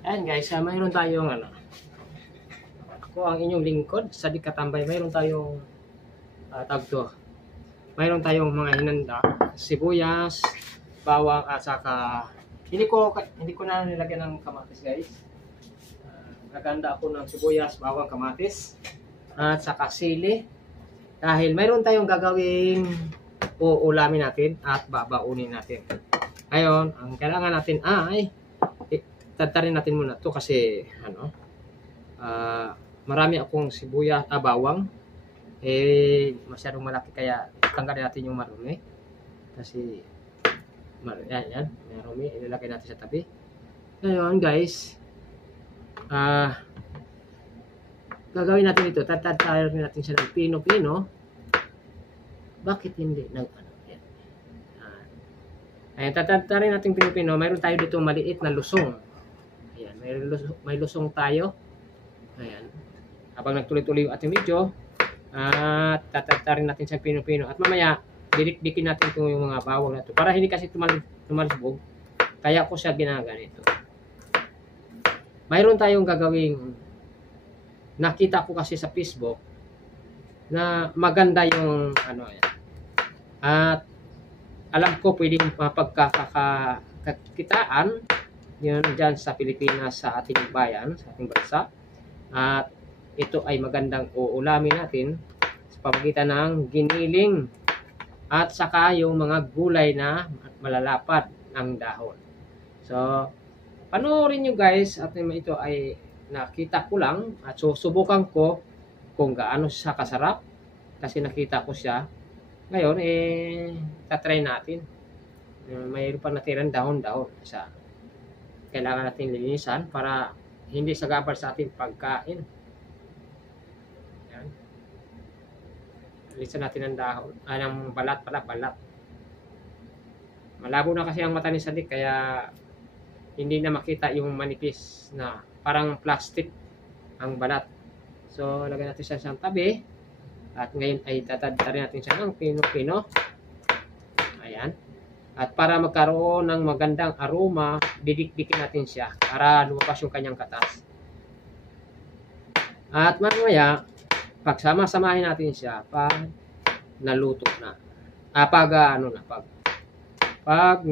Ayan guys, mayroon tayong ako ang inyong lingkod sa Di Katambay. Mayroon tayong tawag to. Mayroon tayong mga hinanda, sibuyas, bawang at saka hindi ko na nilagyan ng kamatis guys. Naganda ako ng sibuyas, bawang, kamatis at saka sili. Dahil mayroon tayong gagawing uulamin natin at babaunin natin. Ngayon, ang kailangan natin ay tatarin natin muna to kasi marami akong sibuyas, bawang. Masyadong malaki kaya tanggalin natin yung marumi. Kasi yan, marumi, ilalagay natin sa tabi. Ngayon guys, gagawin natin ito, tatarin natin siya ng pino-pino. Bakit hindi yan. Ayan, tatarin natin pino-pino. Mayroon tayo dito maliit na lusong. Ayan, may lusong tayo. Ayan. Habang nagtuloy-tuloy yung ating video, at tatatarin natin sa pino-pino. At mamaya, didik-dikin natin itong yung mga bawang na ito. Para hindi kasi tumalsbog, kaya ko siya ginaganito. Mayroon tayong gagawing, nakita ko kasi sa Facebook, na maganda yung yan. At alam ko pwedeng mapagkakakitaan yun dyan sa Pilipinas, sa ating bayan, sa ating bansa. At ito ay magandang uulamin natin sa pamagitan ng giniling at saka yung mga gulay na malalapad ng dahon. So, panoorin nyo guys, at ito ay nakita ko lang at susubukan ko kung gaano siya kasarap kasi nakita ko siya. Ngayon, tatry natin. Mayroon pa natirang dahon-dahon. Kailangan natin linisan para hindi sagabal sa ating pagkain. Yan. Linisan natin ang dahon. Ng balat pala, balat. Malabo na kasi ang mata ni Sadik kaya hindi na makita yung manipis na parang plastic ang balat. So, lagyan natin siya sa tabi. At ngayon ay tatadarin natin siya ng pino-pino. Ayan. At para magkaroon ng magandang aroma, didikdikin natin siya para lumabas yung kanyang katas. At mamaya, pagsama-samahin natin siya pag naluto na. Pag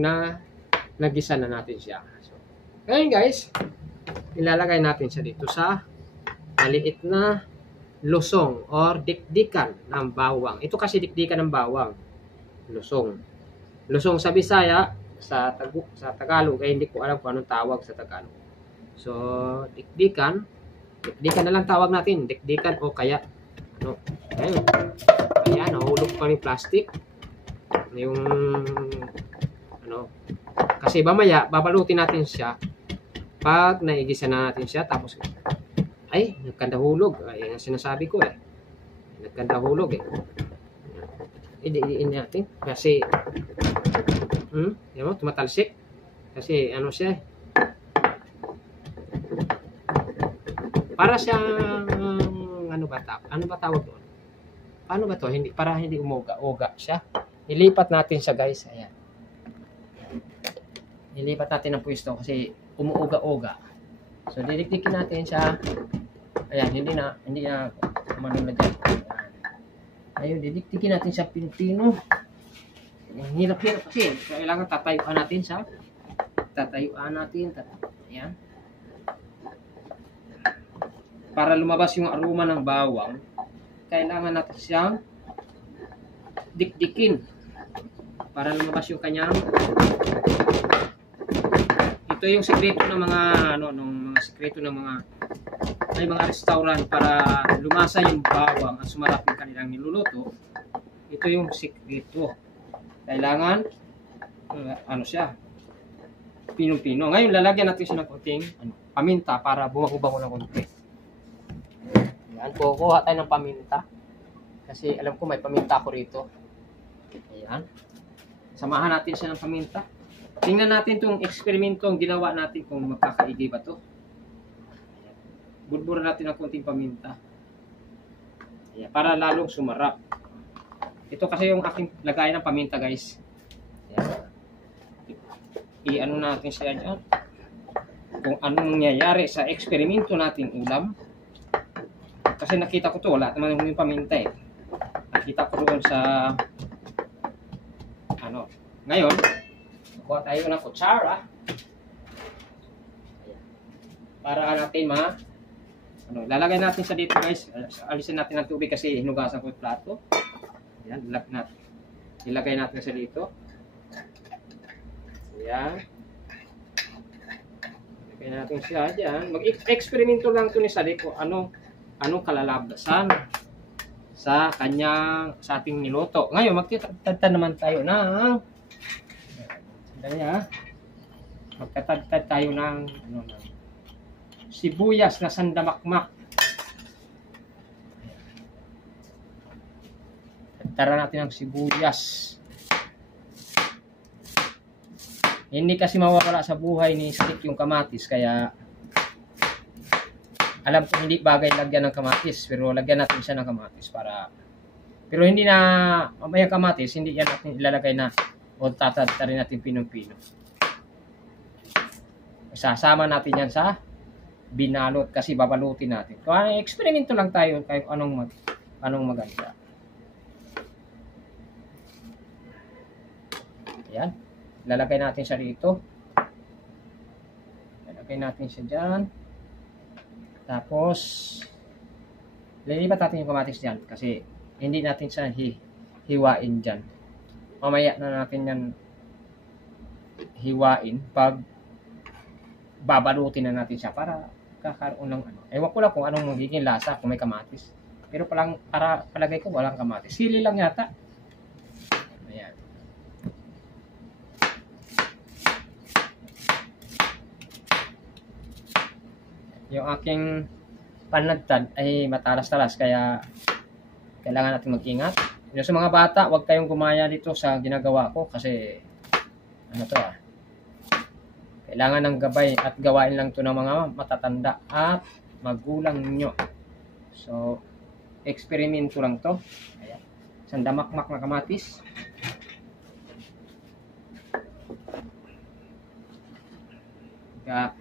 nagisa na natin siya. So, ngayon guys, ilalagay natin siya dito sa maliit na lusong or dikdikan ng bawang. Ito kasi dikdikan ng bawang. Lusong. Lusong sa Bisaya, sa Tagalog, ay hindi ko alam kung anong tawag sa Tagalog. So, dikdikan na lang tawag natin. Dikdikan o kaya, ayun. Ayan, nahulog pa yung plastic. Yung, kasi mamaya, babalutin natin siya. Pag naigisa na natin siya, tapos, ay, nagkandahulog. Ay, ang sinasabi ko nagkandahulog Idiin natin. Kasi, yan mo, tumatalsik. Kasi, siya para siyang, ano ba tawag doon? Paano ba to? Para hindi umuga-uga siya. Ilipat natin siya guys. Ayan. Ilipat natin ang pwesto kasi umuuga-uga. So, didikdikin natin siya. Ayan, hindi na manulagay. Ayun, didikdikin natin siya pino-pino. Hirap-hirap kasi. Kailangan tatayuan natin siya. Ayan. Para lumabas yung aroma ng bawang, kailangan natin siyang dikdikin. Para lumabas yung kanyang. Ito yung sekreto ng mga may mga restaurant para lumasa yung bawang at sumarap yung kanilang niluluto. Ito yung sekreto. Kailangan siya pinong-pino. Ngayon lalagyan natin siya ng konting paminta para bumago-bago ng konti. Ayan, kukuha tayo ng paminta. Kasi alam ko may paminta ako rito. Ayan. Samahan natin siya ng paminta. Tingnan natin itong eksperimentong ginawa natin kung magkakaigi ba to. Budburan natin ng konting paminta. Ayan, para lalong sumarap. Ito kasi yung aking lagay ng paminta guys. Ayan. I-ano natin siya dyan. kung anong nangyayari sa eksperimento natin ulam. Kasi nakita ko to, wala naman yung paminta eh. Nakita ko doon sa ano. Ngayon, kuha tayo ng kutsara para natin lalagay natin sa dito guys. Alisin natin ang tubig kasi hinugasan ko yung plato. Ayan, ilagay natin sa dito. Ayan. Ilagay natin siya dyan. Mag-eksperimento lang ito ni Sally kung anong kalalabasan sa ating niluto. Ngayon, magtatad naman tayo ng magtatad tayo ng sibuyas na sandamakmak. Tara natin ang sibuyas. Hindi kasi mawawala sa buhay ni Stick yung kamatis, kaya alam ko hindi bagay lagyan ng kamatis, pero lagyan natin siya ng kamatis pero hindi na mamaya kamatis, hindi yan natin ilalagay na o tatatarin natin pinong-pino. Sasama natin yan sa binalot kasi babalutin natin. Kung eksperimento lang tayo kahit anong maganda. Ayan. Lalagay natin siya dito. Lalagay natin siya dyan. Tapos, lilipat natin yung kamatis dyan kasi hindi natin siya hiwain dyan. Mamaya na natin yan hiwain pag babalutin na natin siya para kakaroon ng ewan ko lang kung anong magiging lasa kung may kamatis. Pero para palagay ko walang kamatis. Sili lang yata. Ayan. Yung aking panlagtad ay matalas-talas kaya kailangan natin mag-ingat. Yung sa mga bata, huwag kayong gumaya dito sa ginagawa ko kasi kailangan ng gabay at gawain lang to ng mga matatanda at magulang nyo. So, eksperimento lang to. Ayan. Sandamakmak na kamatis. Kaya,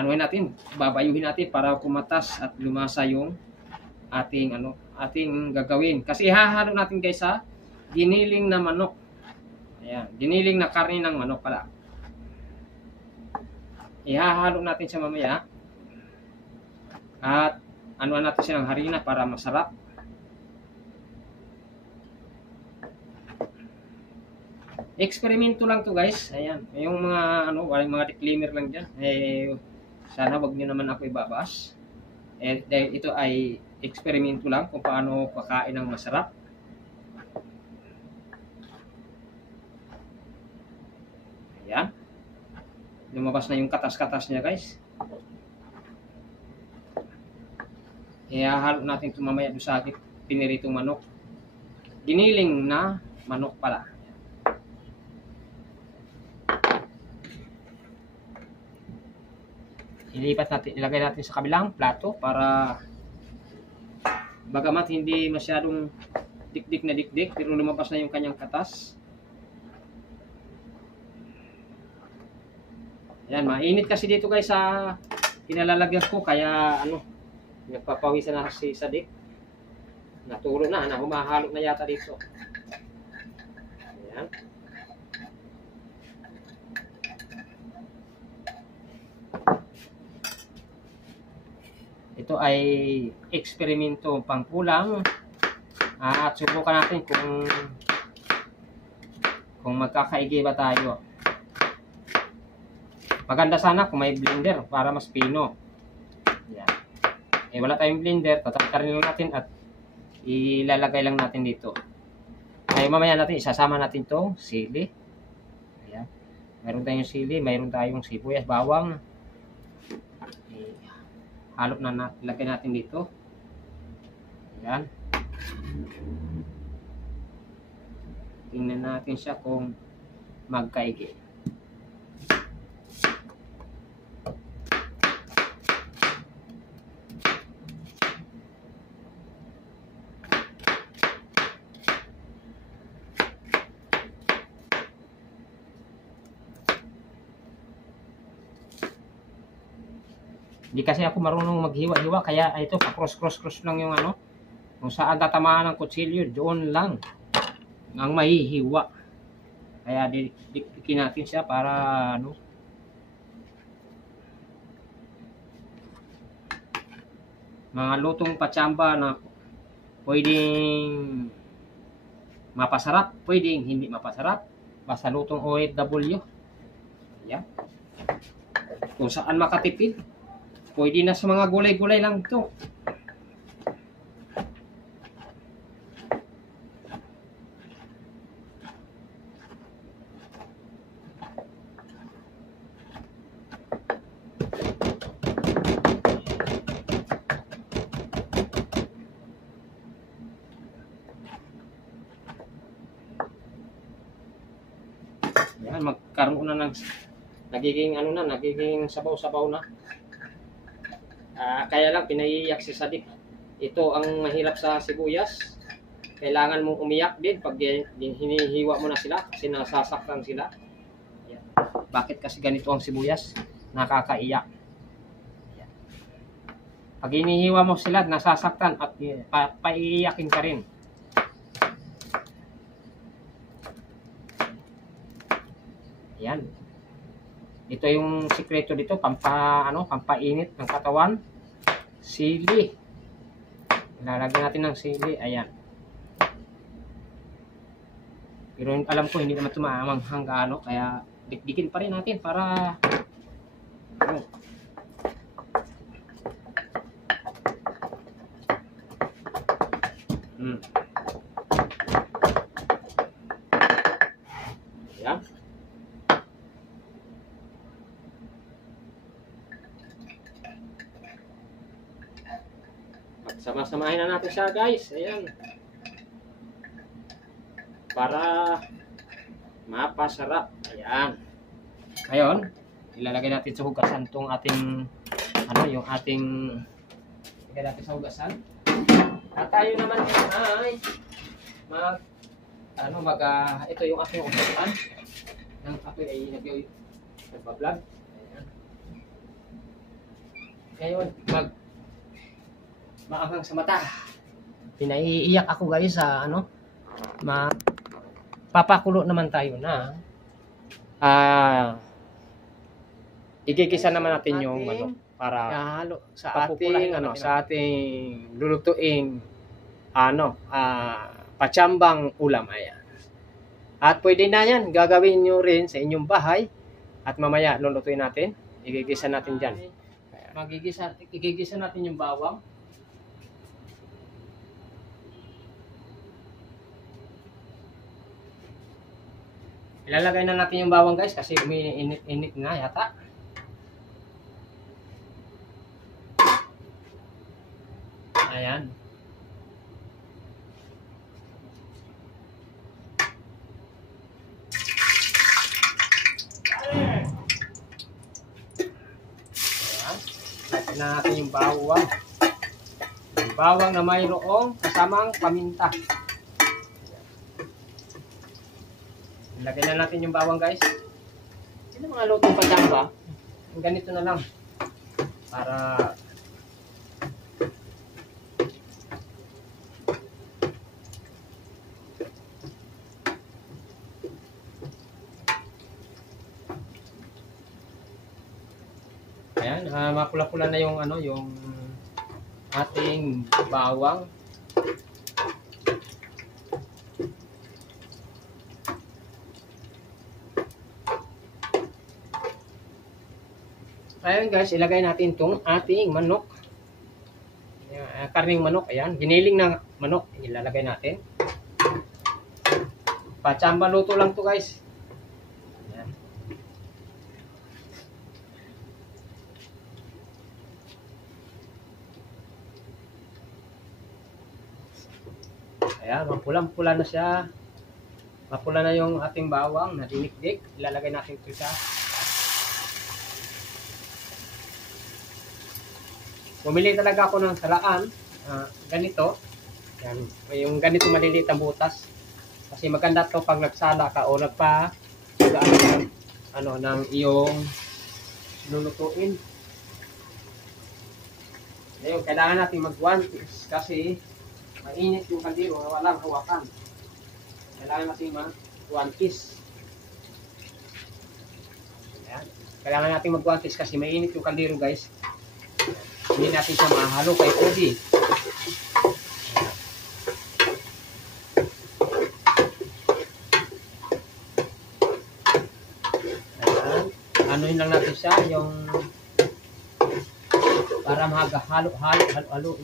natin, babayuhin natin para kumatas at lumasa yung ating gagawin. Kasi ihahalo natin guys sa giniling na manok. Ayan, giniling na karne ng manok pala. Ihahalo natin siya mamaya. At natin siya ng harina para masarap. Eksperimento lang to guys. Ayan, yung mga disclaimer lang dyan. Sana wag niyo naman ako ibabas. Dahil ito ay eksperimento lang kung paano kakain ng masarap. Ayan. Lumabas na yung katas-katas niya guys. Ihahalo natin ito mamaya doon sa ating piniritong manok. Giniling na manok pala. Ilagay natin sa kabilang plato para bagamat hindi masyadong dikdik na dikdik pero lumabas na yung kanyang katas. Yan, mainit kasi dito guys sa kinalalagyan ko kaya nagpapawisan na si Sadik. Natulo na humahalo na yata dito. Ayan. Ito ay eksperimento pangkulang at subukan natin kung magkakaigi ba tayo. Maganda sana kung may blender para mas pino. Yan. Wala tayong blender, tatangkarin lang natin at ilalagay lang natin dito. Ngayon mamaya natin isasama natin itong sili. Ayan. Mayroon tayong sili, mayroon tayong sibuyas, bawang. Halop na lagay natin dito. Ayan. Tingnan natin siya kung magkaigi. Hindi kasi ako marunong maghiwa-hiwa, kaya ito, pa-cross lang yung ano, kung saan tatamaan ng kutsilyo, doon lang ang mahihiwa. Kaya dikdikin natin siya para ano, mga lutong patsamba na pwedeng mapasarap, pwedeng hindi mapasarap, basta lutong OFW. Yan. Kung saan makatipid, pwede na sa mga gulay-gulay lang ito. Yan, magkaroon na ng nagiging sabaw-sabaw na. Kaya lang pinaiiyak si Sadik. Ito ang mahirap sa sibuyas. Kailangan mong umiyak din pag hinihiwa mo na sila kasi nasasaktan sila. Yan. Bakit kasi ganito ang sibuyas? Nakakaiyak. Yan. Pag hinihiwa mo sila, nasasaktan at paiiyakin ka rin. Yan. Ito yung sikreto dito, pampainit ng katawan. Sili. Lalagyan natin ng sili. Ayan. Pero alam ko hindi naman tumamanghang gaano, kaya dikdikin pa rin natin para ano. Ayan. Sama-samahin na natin siya, guys. Ayan. Para mapasarap. Ayan. Ngayon, ilalagay natin sa hugasan tong ating yung ating ilagay natin sa hugasan. At tayo naman ay ito yung ating hugasan. Nang ako ay nagpa-vlog. Ayan. Ngayon, maanghang sa mata. Pinaiiyak ako, guys, sa papakulo naman tayo na. Igigisa naman natin yung para halo sa ating lulutuing patsambang ulam. Ayan. At pwede na yan, gagawin nyo rin sa inyong bahay at mamaya lulutuin natin. Igigisa natin dyan. Igigisa natin yung bawang. Ilalagay na natin yung bawang, guys, kasi umiinit nga yata. Ayan. Lagyan na natin yung bawang. Yung bawang na mayroong kasamang paminta. Lagyan na natin yung bawang, guys. Yan ang mga lutong patsamba. Ganito na lang. Para ayan, mapula-pula na yung yung ating bawang. Ayan, guys, ilagay natin itong ating manok. Karning manok, ayan. Giniling na manok, ilalagay natin. Patsamba luto lang to, guys. Ayan. Ayan, mapulang-pula na siya. Mapula na yung ating bawang na dinikdik. Ilalagay natin ito siya. Bumili talaga ako ng salaan, ganito. Yan, yung ganito maliliit ang butas. Kasi maganda to pag nagsala ka o ng iyong lulutuin. Ngayon, kailangan natin mag-guantes kasi mainit yung kaldero, walang hawakan. Kailangan natin mag-guantes. Ayan. Kailangan natin mag-guantes kasi mainit yung kaldero, guys. Hindi natin siya mahalo kay Cody. Ayan. Anuhin lang natin siya, yung para mahalo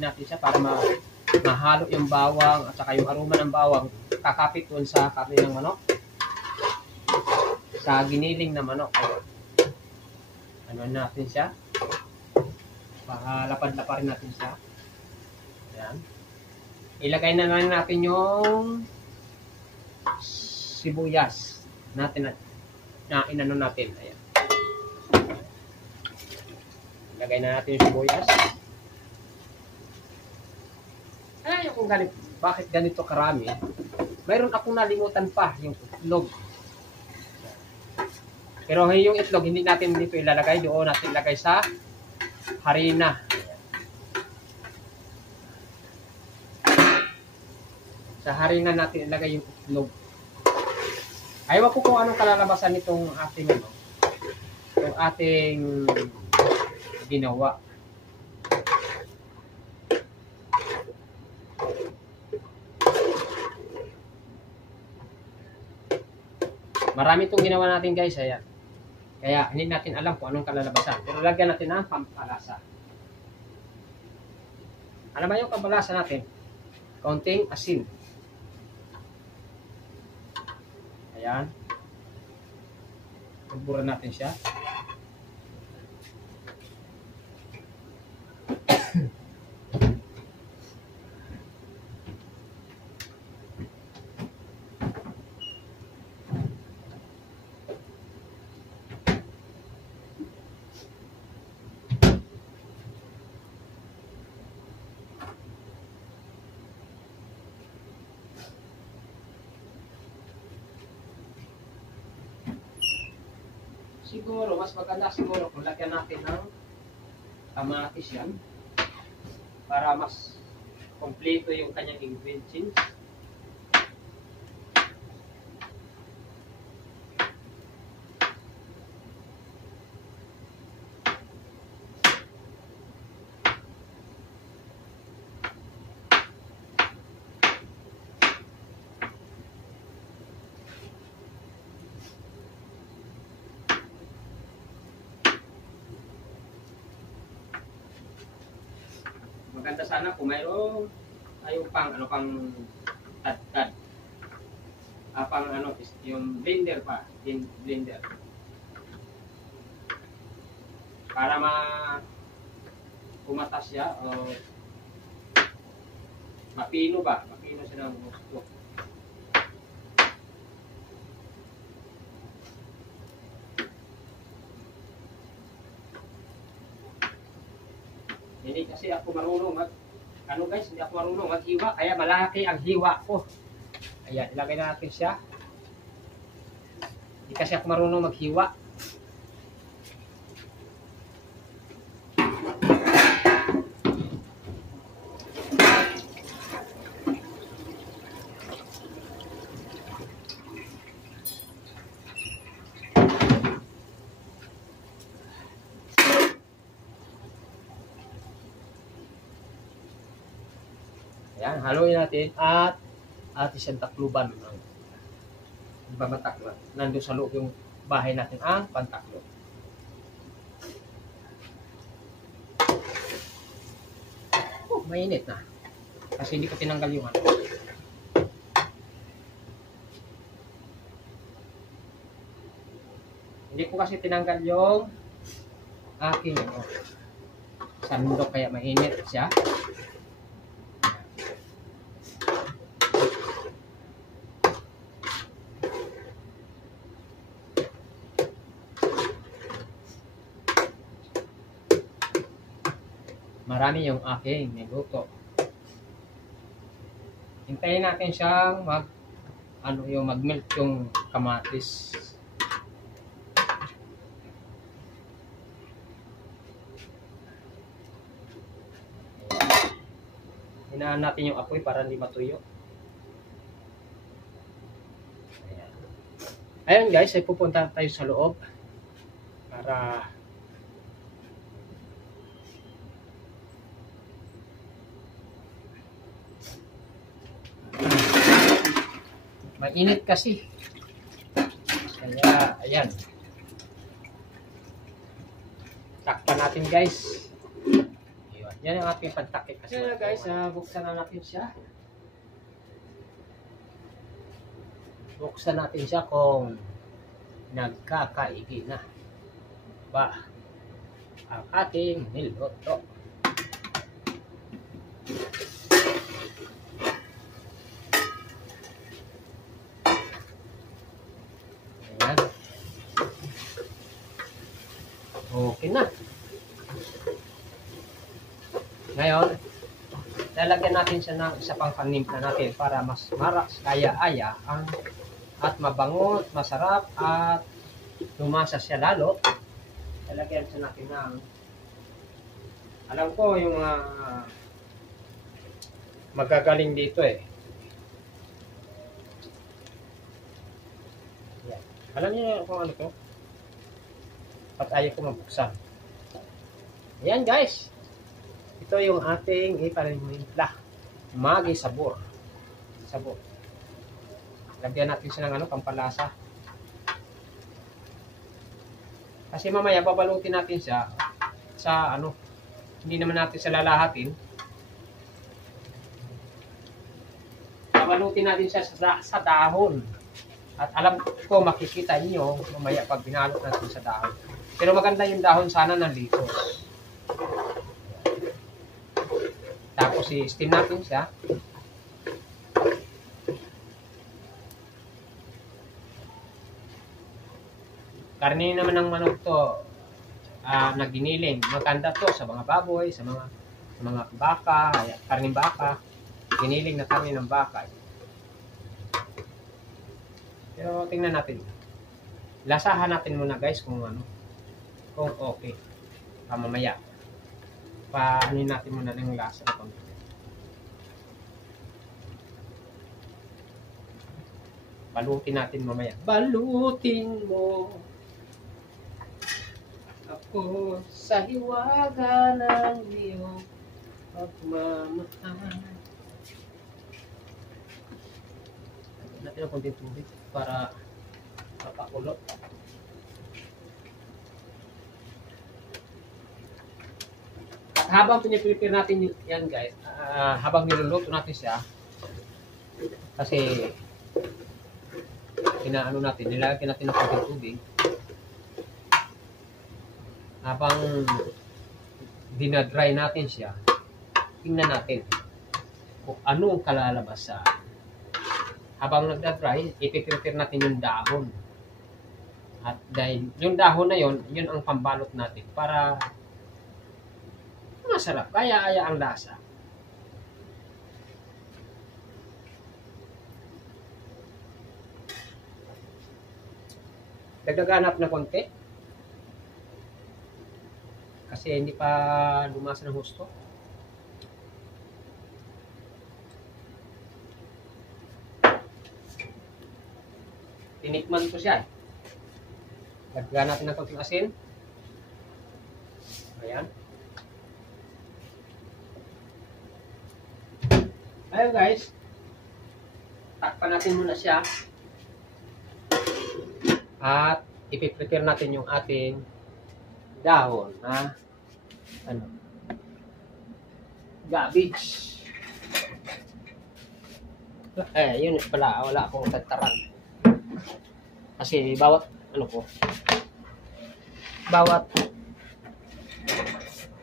natin siya para mahalo yung bawang at saka yung aroma ng bawang kakapit doon sa karne ng manok, sa giniling na manok. Ano natin siya, lapad-laparin natin siya. Ayan. Ilagay na lang natin yung sibuyas natin na inano natin. Ayan. Ilagay na natin yung sibuyas. Ay, kung bakit ganito karami? Mayroon akong nalimutan pa, yung itlog. Pero yung itlog, hindi natin dito ilalagay. Doon natin ilagay sa harina. Sa harina natin ilagay yung itlog. Ayaw ko kung anong kalalabasan nitong ating itong ating ginawa. Marami itong ginawa natin, guys. Ayan. Kaya hindi natin alam kung anong kalalabasan. Pero lagyan natin ng pampalasa. Alam ba yung pampalasa natin? Kaunting asin. Ayan. Pagburan natin siya. Siguro, mas maganda siguro kung lagyan natin ng kamatis yan para mas kompleto yung kanyang ingredients. Maganda sana kung mayroong tayong pang tad-tad. Pang yung blender pa, blender. Para pumatas siya o mapino siya ng gusto. Hindi kasi ako marunong hindi ako marunong maghiwa, kaya malaki ang hiwa ko. Ayan, ilagay na natin siya. Hindi kasi ako marunong maghiwa. Ayan, haluin natin at isang takluban. Babatak na. Nandun sa loob yung bahay natin ang pantaklo. Oh, mainit na. Kasi hindi ko tinanggal yung ano. Hindi ko kasi tinanggal yung aking sandok kaya mainit siya. Marami yung aking niluto. Hintayin natin siyang mag-melt yung kamatis. Hinaan natin yung apoy para hindi matuyo. Ayan. Ayan guys, ay pupunta tayo sa loob para mainit kasi. Kaya, ayan. Takpan natin guys. Yan ang ating pantakip. Kasi guys, buksan na natin siya. Buksan natin siya kung nagkakaigi na ba ang ating niluto. Ayan. Okay na. Ngayon, lalagyan natin siya ng isa pang panimpla natin para mas maras, kaya-aya at mabango, masarap at lumasa siya lalo. Lalagyan siya natin ng, alam ko yung mga magagaling dito eh. Yan. Alam niyo kung ano to? At ayaw ko mabuksan. Ayan guys. Ito yung ating ipanimpla. Magi sabor. Sabor. Lagyan natin siya ng pampalasa. Kasi mamaya babalutin natin siya sa hindi naman natin siya lalahatin. Babalutin natin siya sa dahon. At alam ko makikita niyo mamaya pag binalot natin sa dahon. Pero maganda yung dahon sana ng litos. Tapos i-steam natin siya. Karne naman ng manok to na giniling. Maganda to sa mga baboy, sa mga baka, karning baka. Giniling na karne ng baka. Pero tingnan natin. Lasahan natin muna guys kung okay. Mamaya. Paanin natin muna ng lasa na konti. Balutin natin mamaya. Balutin mo ako sa hiwaga ng iyong pagmamahal. Natin ang konti tubig para mapakulot. Habang piniprepare natin yan guys, habang niluluto natin siya, kasi nilagyan natin ng konting tubig. Habang dinadry natin siya, tingnan natin kung ano ang kalalabas sa. Habang nagda-dry, ipiprepare natin yung dahon. At dahil yung dahon na yun ang pambalot natin para masarap, kaya-aya ang lasa. Dagdaganap na konti. Kasi hindi pa lumasa ng husto. Tinikman ko siya. Dagdagan natin ng konting asin. Ayan. Ayun guys, takpan natin muna siya at ipiprepare natin yung ating dahon na cabbage. Yun pala, wala akong tataran kasi bawat bawat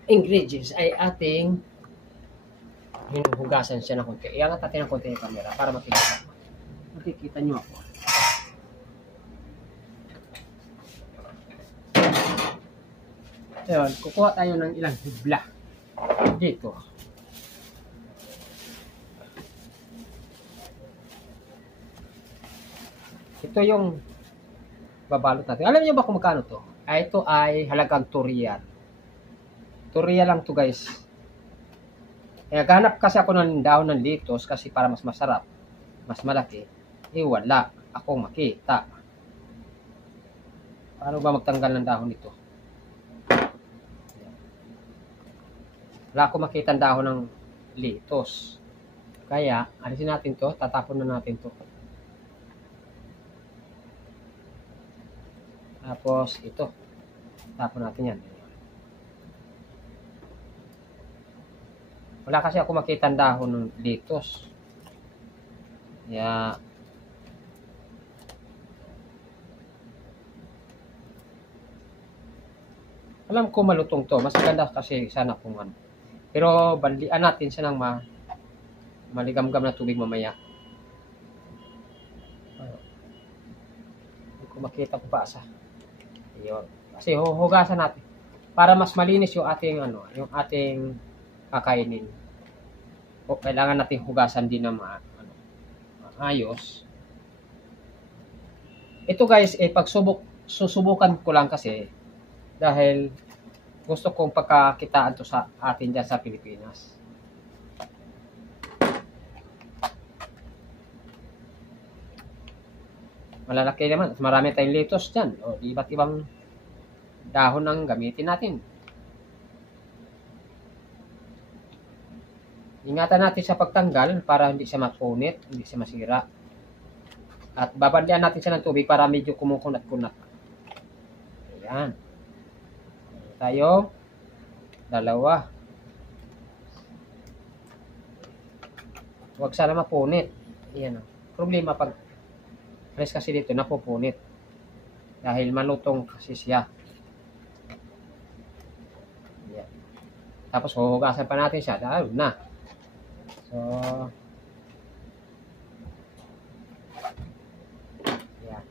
ingredients ay ating hinuhugasan siya ng konti. Iangat natin ng konti yung camera para makikita nyo ako. Ayun, kukuha tayo ng ilang hibla dito. Ito yung babalot natin. Alam niyo ba kung magkano to? Ito ay halagang 2 riyal. 2 riyal lang to guys. Naghanap kasi ako ng dahon ng litos kasi para mas masarap, mas malaki. Wala akong makita. Paano ba magtanggal ng dahon nito? Wala akong makita ng dahon ng litos. Kaya, alisin natin to, tatapon na natin to. Tapos, ito. Tapon natin yan. Wala kasi ako makita ang dahon ng litos. Kaya, alam ko malutong to. Mas maganda kasi sana kung ano. Pero, bandian natin siya ng maligamgam na tubig mamaya. Hindi ko makita kung paasa. Ayun. Kasi huhugasan natin. Para mas malinis yung ating, yung ating kakainin. O kailangan natin hugasan din na maayos. Ito guys, susubukan ko lang kasi dahil gusto kong pagkakitaan to sa atin dyan sa Pilipinas. Malalaki naman. Marami tayong litos dyan. O iba't ibang dahon ang gamitin natin. Ingatan natin sa pagtanggal para hindi siya mapunit, hindi siya masira. At babandian natin siya ng tubig para medyo kumukunat-kunat. Ayan. Tayo. Dalawa. Huwag sana mapunit. Ayan. Problema pag press kasi dito, napupunit. Dahil malutong kasi siya. Ayan. Tapos huhugasan pa natin siya. Dahil na. So, yan.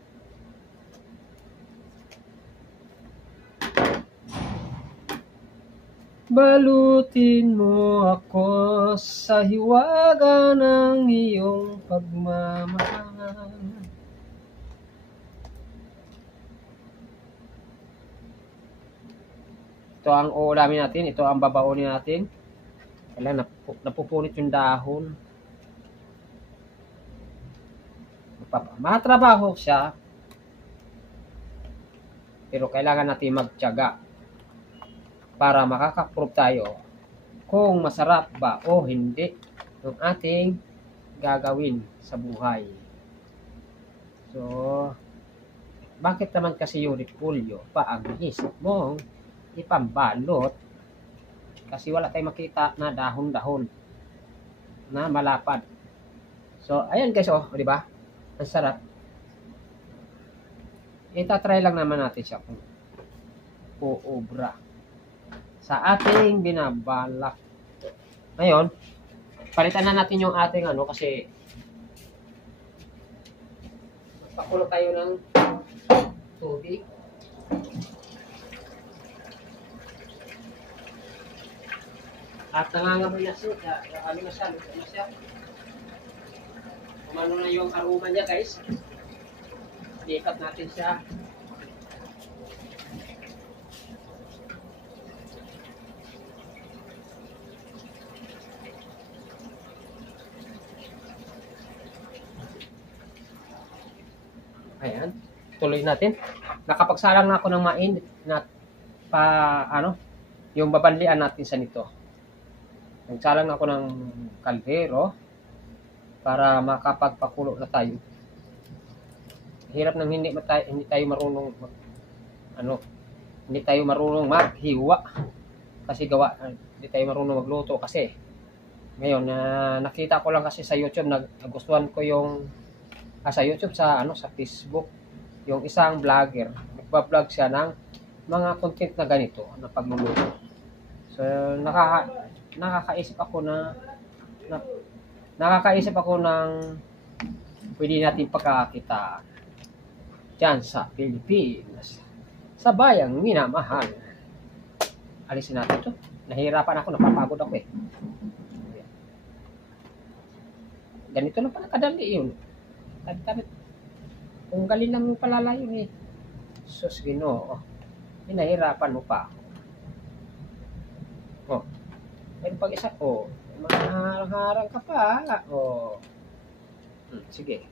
Balutin mo ako sa hiwaga ng iyong pagmamahal. Ito ang uulamin natin. Ito ang babaonin natin. Kailangan napupunit yung dahon. Matrabaho siya. Pero kailangan natin magtiyaga para makaka-prove tayo kung masarap ba o hindi yung ating gagawin sa buhay. So, bakit naman kasi yung repolyo pa ang isip mong ipambalot? Kasi wala tayong makita na dahon-dahon na malapad. So, ayan guys, di ba? Ang sarap. Itatry lang naman natin siya kung uubra sa ating binabalak. Ngayon, palitan na natin yung ating kasi magpakulo tayo ng tubig. At nangangamoy na siya, luto na siya. Kumano na yung aroma niya guys. Lipat natin siya. Ayan, tuloy natin. Nakapagsalang na ako ng mainit na yung babanlian natin sa nito. Nagsalang ako ng kaldero para makapagpakulo na tayo. Hirap nang hindi tayo marunong hindi tayo marunong maghiwa kasi hindi tayo marunong magluto kasi ngayon nakita ko lang kasi sa YouTube, nagustuhan ko yung sa YouTube, sa Facebook, yung isang vlogger nagba-vlog siya ng mga content na ganito na pagluluto. So nakakaisip ako ng pwede natin pagkakita dyan sa Pilipinas, sa bayang minamahal. Alisin natin ito. Nahihirapan ako, napapagod ako eh. Ganito lang pala kadali yun. Tabi-tabi. Kung galing lang yung palala yun eh. Sus, Ginoo. Nahihirapan mo pa ako. May pag-isa ko, Maharang-harang ka pa. Oh. Sige.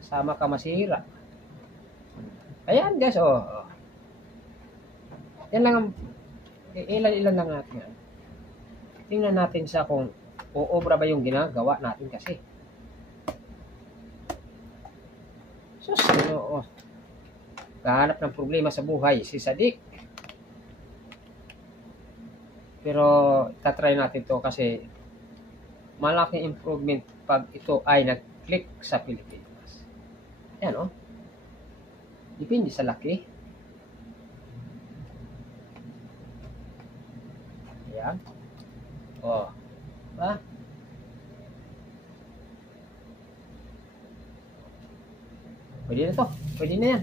Kasama ka masira. Ayan guys, oh. Yan lang ang ilan lang natin yan. Tingnan natin sa kung uobra ba yung ginagawa natin kasi. Sus, oh. Kahanap ng problema sa buhay si Sadik. Pero tatry natin to kasi malaking improvement pag ito ay nag-click sa Pilipinas. Ayan oh. Depende sa laki. Ayan. Oh. Diba? Pwede na to. Pwede na yan.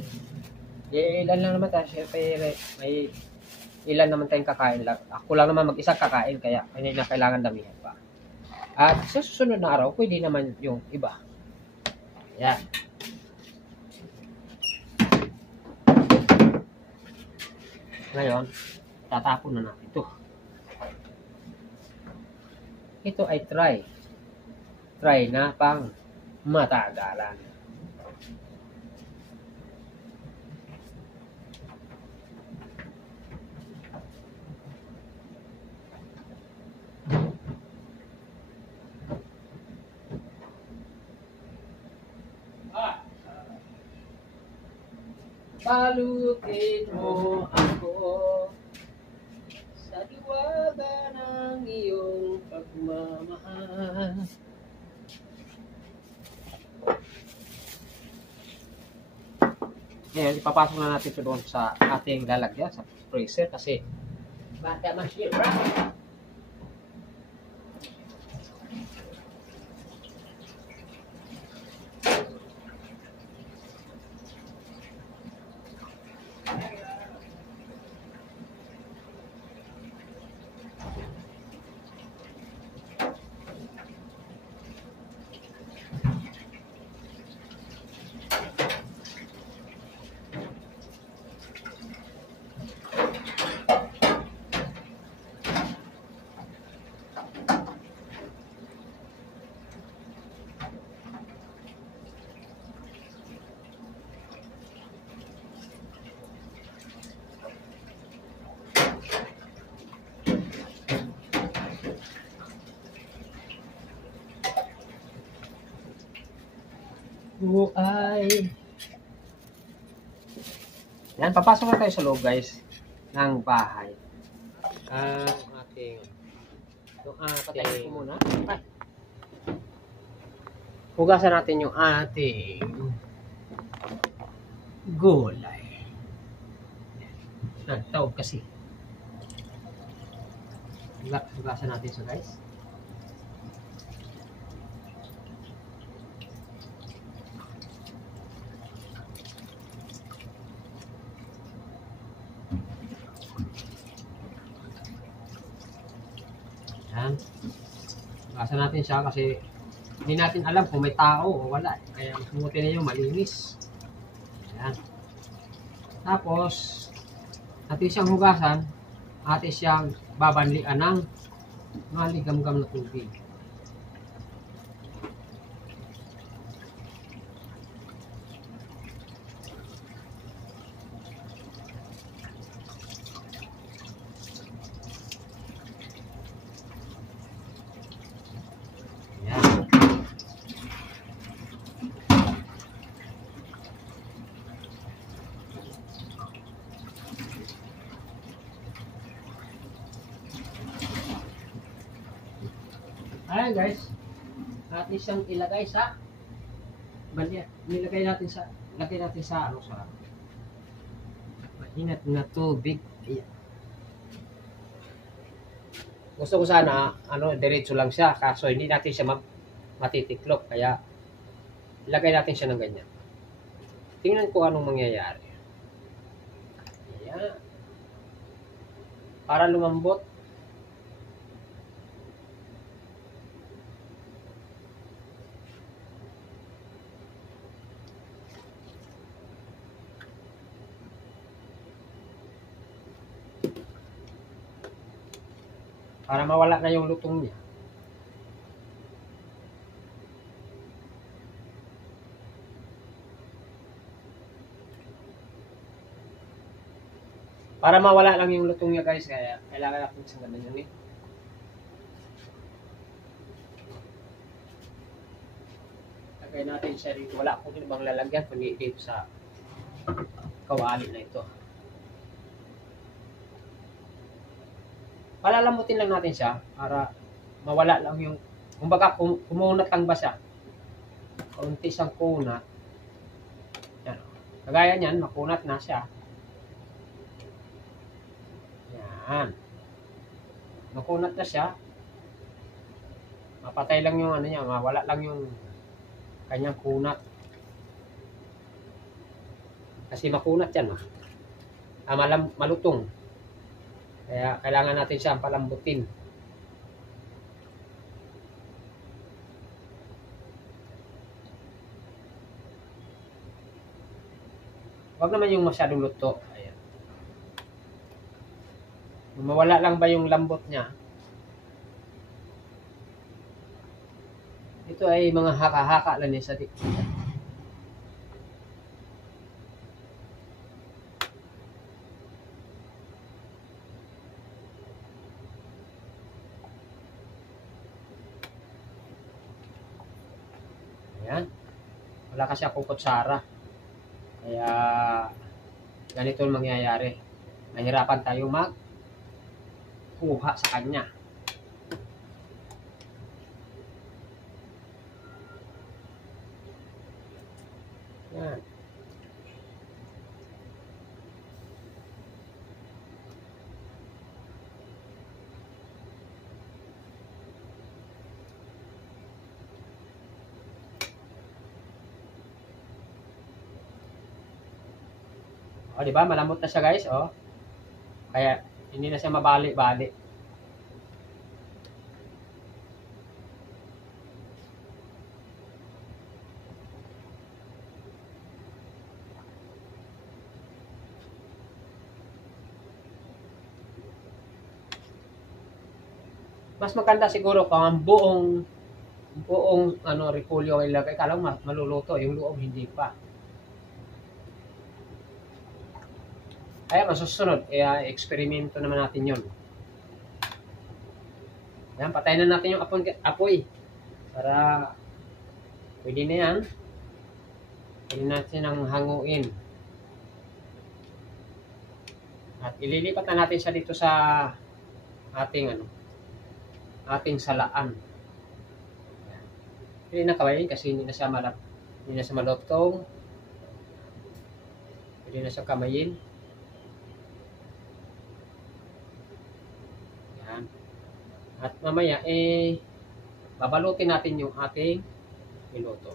Ilan lang naman tayo. Siyempre, may ilan naman tayong kakain lang. Ako lang naman mag-isa kakain kaya hindi na kailangan damihan pa. At sa susunod na araw, pwede naman yung iba. Ayan. Ngayon, tatapon na natin ito. Ito ay try. Try na pang matagalan. Palutin mo ako sa diwaga ng iyong pagmamahal. Ngayon, ipapasok na natin ito doon sa ating lalagyan sa freezer kasi bata masira. Buhay. Yan, papasok na tayo sa loob guys ng bahay. Patayin ko muna. Hugasan natin yung ating gulay. Tawag kasi. Hugasan natin so guys. Yan. Hugasan natin siya kasi hindi natin alam kung may tao o wala. Kaya mas mabuti na yung malinis. Yan. Tapos, natin siyang hugasan, natin siyang babanlian ng maligam-gam na tubig. Ayan guys, natin siyang ilagay sa lagay natin sa ano sa mainit na tubig. Ayan. Gusto ko sana diretso lang siya kaso hindi natin siya matitiklop kaya ilagay natin siya ng ganyan. Tingnan ko anong mangyayari. Ayan. Para lumambot. Para mawala na yung lutong niya. Para mawala lang yung lutong niya guys, kaya kailangan natin isang ganun yun eh. Lagay natin siya dito. Wala akong ibang lalagyan kundi dito sa kawali na ito. Palalambutin lang natin siya para mawala lang yung, kumbaga kumunat lang ba siya. Kaunti siyang kunat. Yan. Kagaya niyan, makunat na siya. Yan. Makunat na siya. Mapatay lang yung ano niya, mawala lang yung kanyang kunat. Kasi makunat yan. Malutong. Kaya kailangan natin siyang palambutin. Huwag naman yung masyadong luto. Ayan. Mawala lang ba yung lambot niya? Ito ay mga haka-haka lang sa dito. Ayan. Wala kasi akong kutsara. Kaya ganito ang mangyayari. Nahirapan tayong magkuha sa kanya. Yan. O, di ba? Malambot na siya, guys, oh. Kaya hindi na siya mabali-bali. Mas maganda siguro kung ang buong repolyo ang ilagay. Kala mo maluluto, yung loob hindi pa. Kaya masusunod, eksperimento naman natin yun. Yan, patayin na natin yung apoy. Para pwede na yan. Pwede natin ang hanguin. At ililipat na natin siya dito sa ating salaan. Hindi na kawain kasi hindi na siya malutong. Pwede na siya kamayin. At mamaya, babalutin natin yung ating niluto.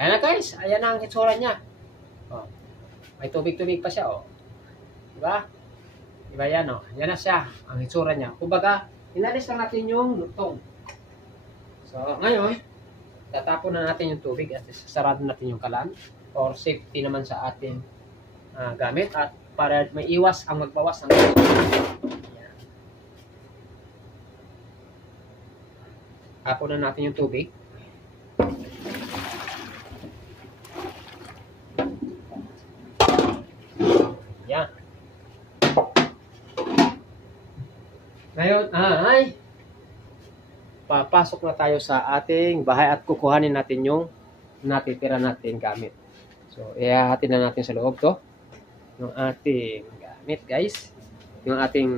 Ayan na guys, ayan na ang itsura niya. Oh, may tubig-tubig pa siya, oh. Diba? Diba yan, oh. Yan na siya, ang itsura niya. Kumbaga, inalis lang natin yung lutong. So, ngayon, tatapon na natin yung tubig at sasarado natin yung kalan for safety naman sa ating gamit at para may iwas ang magbawas ng tapon na natin yung tubig. Yan. Ngayon ay papasok na tayo sa ating bahay at kukuhanin natin yung natitira natin gamit. So, ihahatin na natin sa loob to yung ating gamit, guys. Yung ating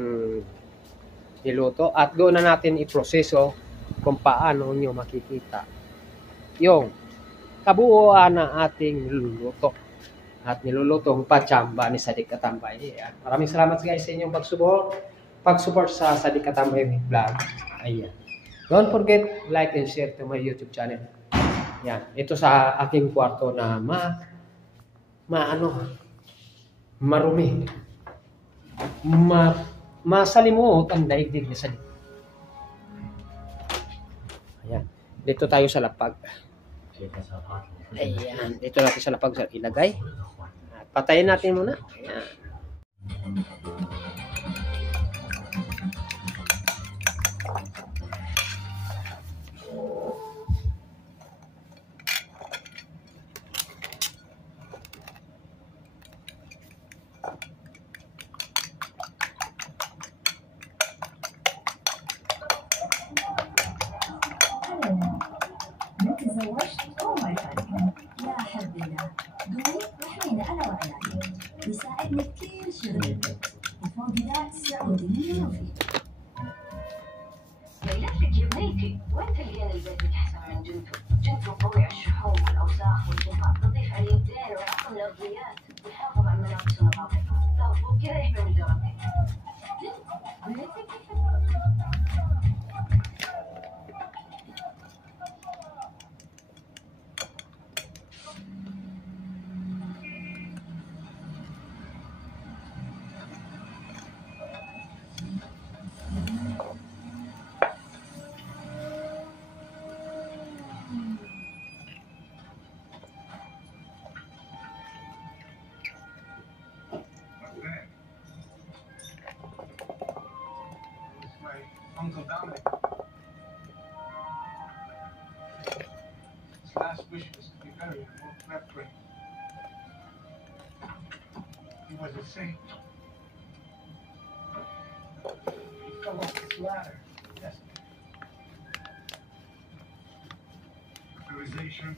niluto at doon na natin iproseso kung paano nyo makikita yung kabuuan ng ating niluluto at nilulutong pachamba ni Sadik Katambay. Ayan. Maraming salamat guys sa inyong pag-support sa Sadik Katambay vlog. Ayan. Don't forget like and share to my YouTube channel. Yan. Ito sa aking kwarto na marumi. Masalimuot ang daigdig ni Sadik. Ayan. Dito tayo sa lapag. Ayan. Dito natin sa lapag ilagay. At patayin natin muna. Ayan. ذكي، وانت اللي هنا البيت احسن من جنتو. جنتو قوي على الشحوم والاوساخ والجفاف، نظيف على اليدين ويعقم الارضيات ويحافظ على الملابس ونظافتها. لا فوق كذا يحمي من درجتك. Uncle Dominic. His last wish was to be buried in Old Clefbridge. He was a saint. He fell off this ladder. Yes. Authorization.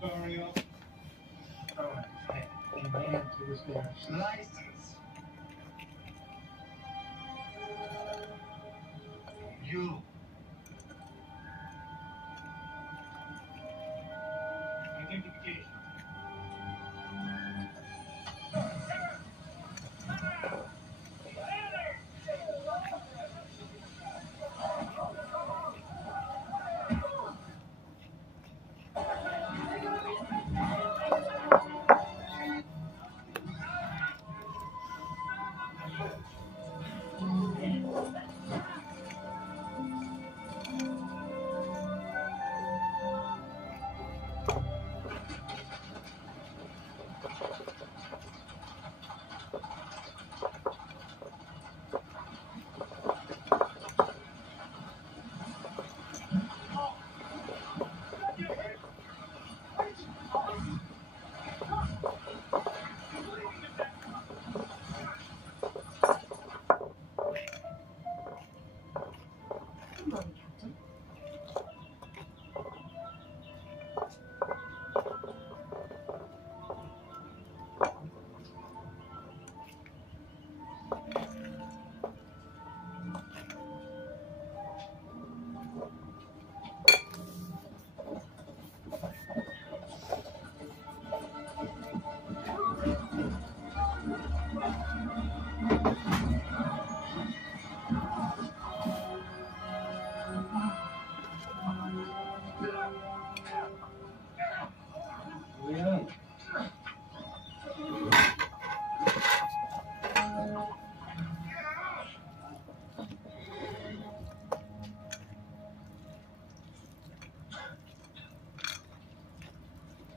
Burial. Oh, and my aunt was there. License. You. Identification.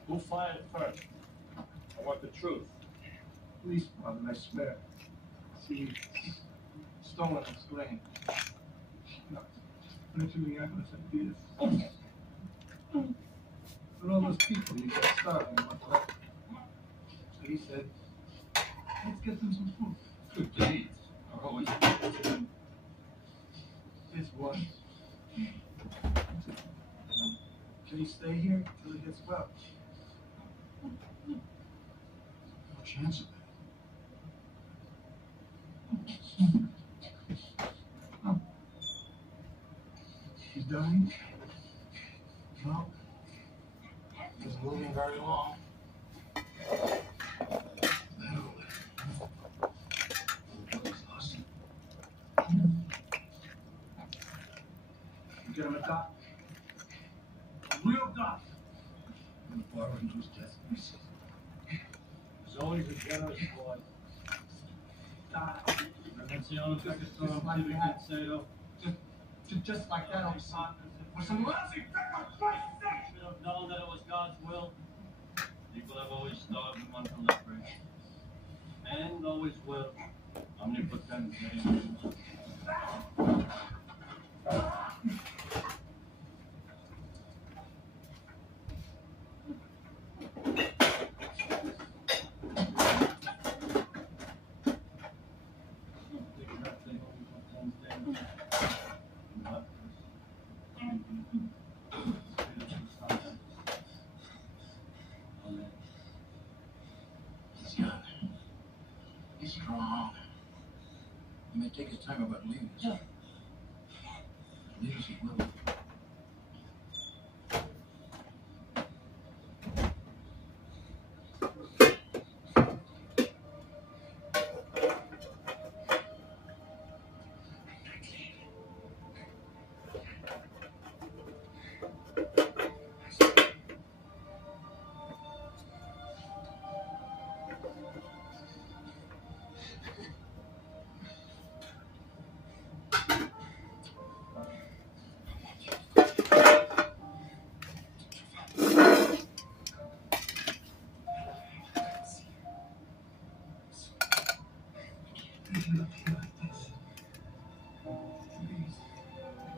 Who fired first? I want the truth. Please, Father, I swear. See, stolen and slain. No, literally evidence of this. But all those people you got starving and what's left. So he said, let's get them some food. Good deeds are always This one. Can he stay here till he gets well? no chance of that. Oh. He's dying? No. Isn't moving very long. You get him a doctor. A real doctor. And the far into his death. He's always a generous boy. Die. Redenzione perché sono Just like civici in that. seno. Just like that, old son. For some lousy prick for Christ's sake! Should have known that it was God's will. People have always starved and want to liberate. And always will. Omnipotent name. He's young. He's strong. He may take his time about leaving us. Leave us at will.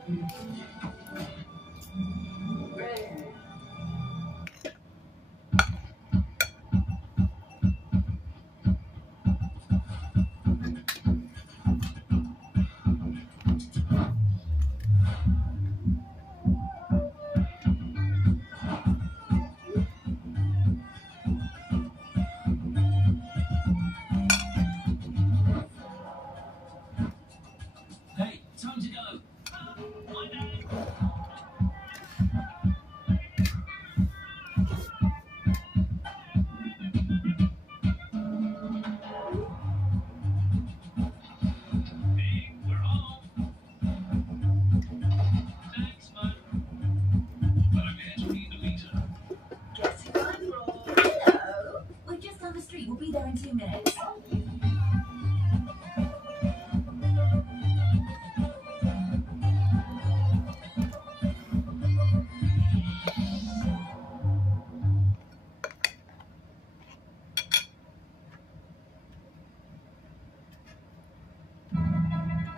Hey, time to go. My name. Hey, we're off. Thanks, man. But I'm actually the leader. Guess who I brought? Hello. We're just down the street. We'll be there in 2 minutes.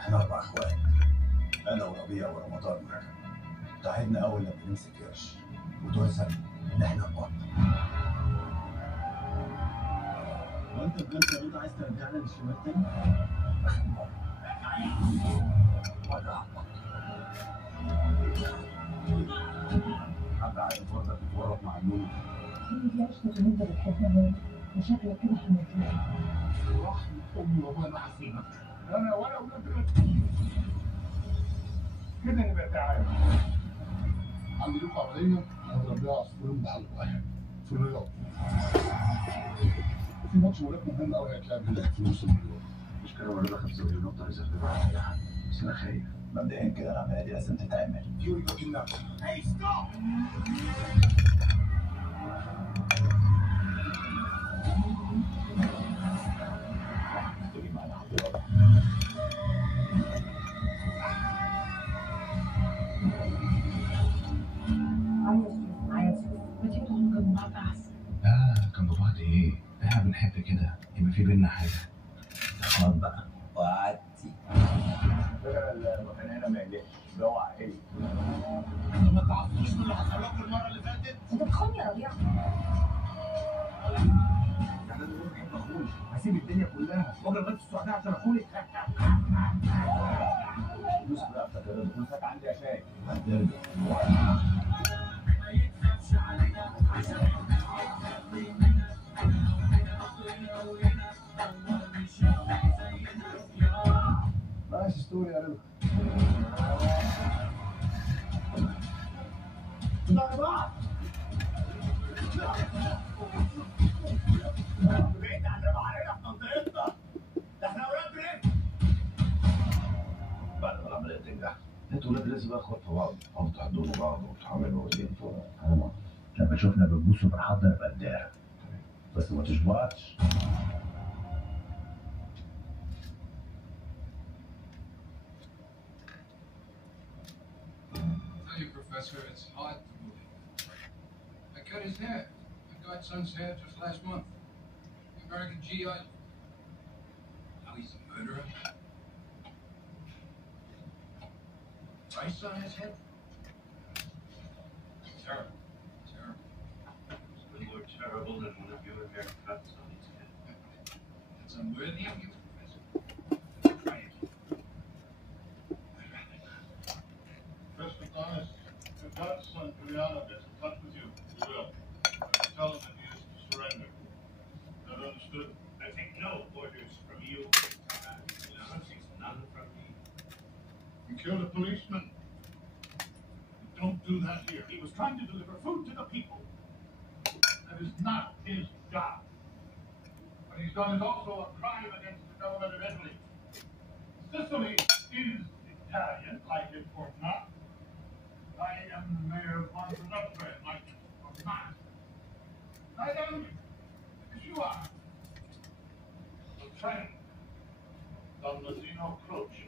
احنا 4 اخوات، انا وربيع ورمضان ورجب. تعبنا اول لما نمسك قرش وتوزع ان احنا نبطل. وانت بجد يا رضا عايز ترجعنا للشمال تاني؟ اخر مره ولا هبطل. حد عايز برضه تتورط مع النوم؟ يا اشتغل انت بتحبها وشكلك كده حماتي. رحمة امي وابويا ما حاسينك. انا ولا اولاد كده نبقى تعالى. عندي لكم عمليه هضرب بيها عصفورين بحلق واحد في الرياض. في ماتش ملاك مهم قوي هيتلعب هناك في نص المليون. مش كده ولا 5 مليون نقطه ريزرف على اي حد، بس انا خايف. مبدئيا كده العمليه دي لازم تتعمل. فيوري باكين نفسه. هاي ستوب! تيجي معانا حد رابع. عايز ما تيجي تخرج من بعض احسن. لا كان ببعض ايه؟ احنا بنحب كده يبقى في بينا حاجه. خلاص بقى وقعدتي. المكان هنا ما يجيش جوه عائلي. ما تعرفوش من اللي حصل لكم المره اللي فاتت؟ انت بتخوني يا ربيع. يعني انا بقول بحب اخوي، هسيب الدنيا كلها واجي لغايه السعوديه عشان اخوي. فلوس رقبتك يا رضا، فلوسك عندي يا شاي. هترجع. ماشي ستوري يا رضا. يا جماعه بعيد عن علينا في منطقتنا، ده احنا اولاد بريك. بعد ما العمليه تنجح انتوا ولاد لازم بقى اخوات في بعض، او تحضنوا بعض وتحملوا وزين فوق. لما شفنا بنبوسوا بالحضن نبقى ندارة، بس ما تشبعش. Tell you, Professor, it's hard to believe. I cut his hair. My godson's hair just last month. The American GI. Now he's a murderer. Rice on his head? Terrible. Terrible. It's a little more terrible than one of your haircuts on his head. That's unworthy of you, Professor. Try it. I'd rather not. Mr. Thomas, if Godson Juliano gets in touch with you, he will. Tell him that he is to surrender. That understood? I take no orders from you. None from me. You killed a policeman. You don't do that here. He was trying to deliver food to the people. That is not his job. What he's done is also a crime against the government of Italy. Sicily is Italian, like it or not. I am the mayor of Montelupe, like it or not. I am, as you are, Lieutenant Don Mazzino Croce.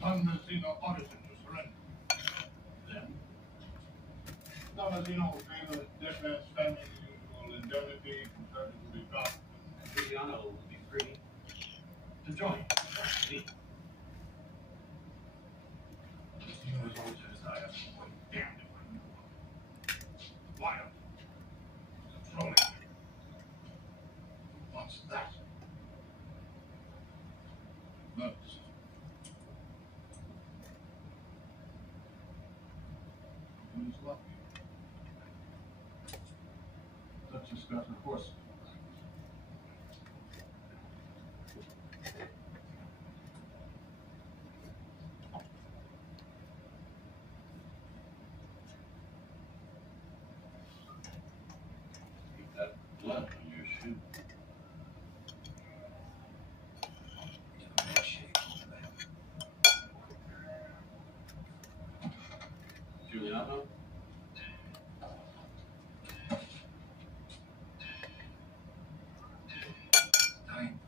Don Mazzino orders him to surrender. Then, Damasino will pay the deathbed spending usual indemnity compared to the cost. And Giuliano will be free to join me. You know, as always says, I have to wait. Damned if I know. Wild. Controlling. What's that? Nuts. Who's lucky? Duchess got her horse. Keep that blood on your shoe. Giuliano? Time.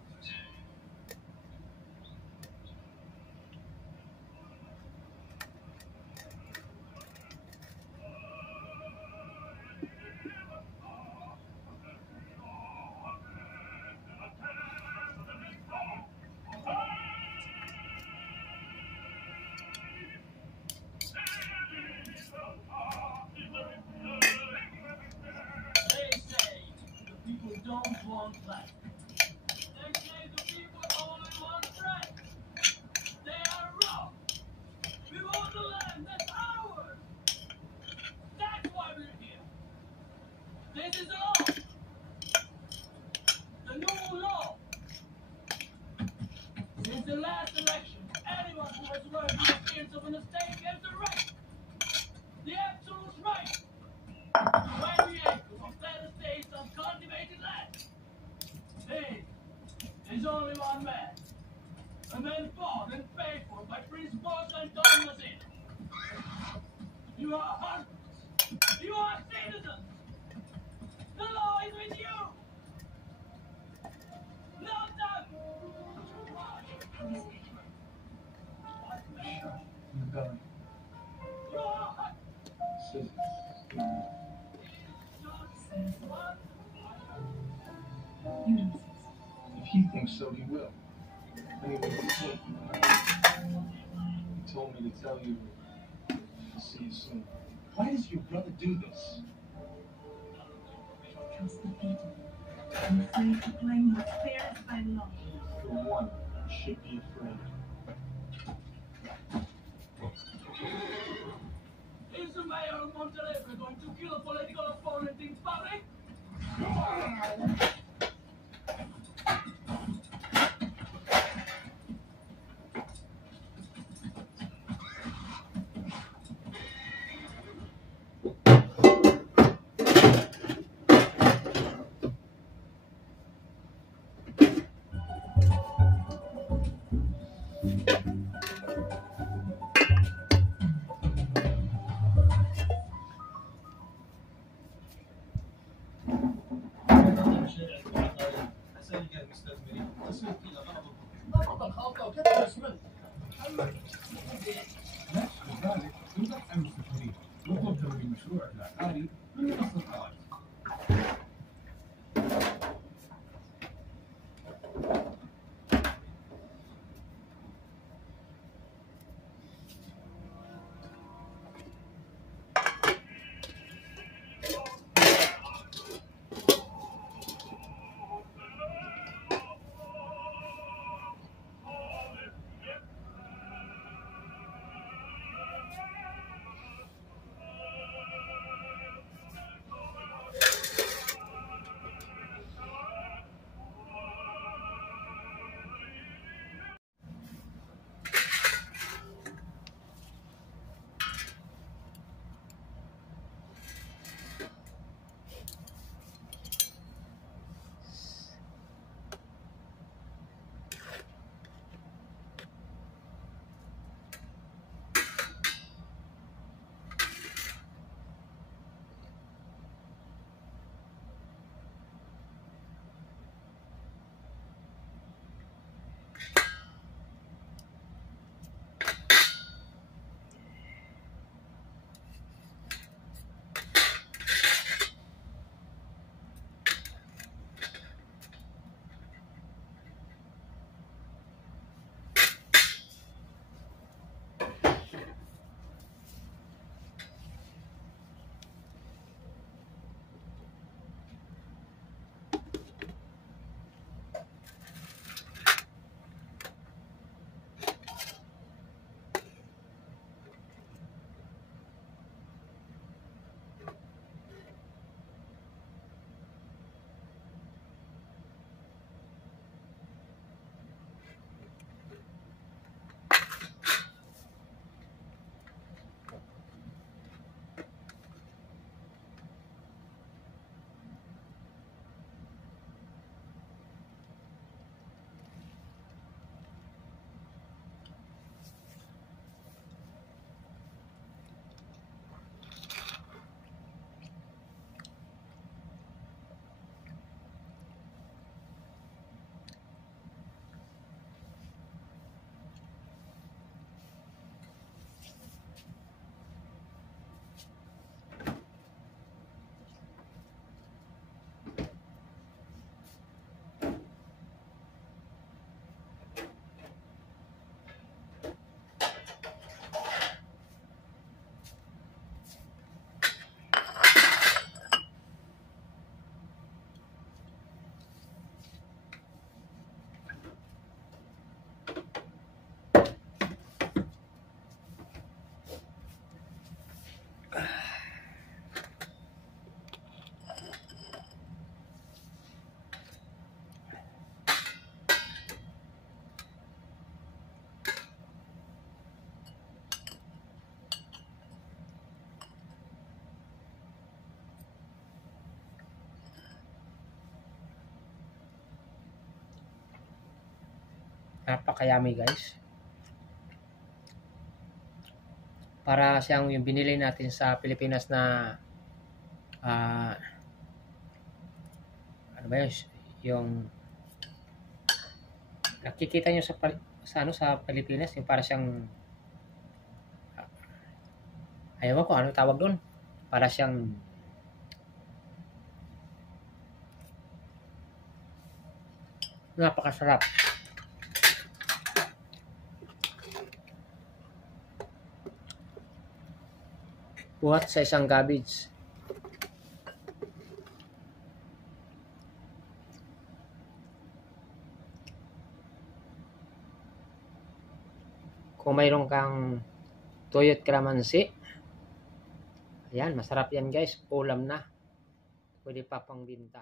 They say the people don't want life. They say the people only want bread. They are wrong. We want the land that's ours. That's why we're here. This is the law. The new law. Since the last election, anyone who has learned the experience of an estate gets a right. The absolute right. 20 acres of flat estates on cultivated land. Hey, there's only one man. A man born and paid for by Prince Boss and Thomasin. You are husbands. You are citizens. The law is with you. Not them. What man? In the belly. You are Scissors. what? You know, If he thinks so, he will. Anyway, he's safe. He told me to tell you I'll see you soon. Why does your brother do this? trust the people. I'm afraid to claim what's fairest by law. For one, you should be afraid. Is the mayor of Montenegro going to kill a political opponent in public? لذلك يوضح أمر التقرير وقبل من مشروع العقاري من أصل القواعد. Napakayami guys. Para siyang yung binili natin sa Pilipinas na ano ba yun? Yung nakikita nyo sa Pilipinas, yung para siyang ayaw ko ano tawag doon, para siyang napakasarap. Buhat sa isang cabbage. Kung mayroon kang tuyot kalamansi, ayan, masarap yan guys, ulam na. Pwede pa pang binta.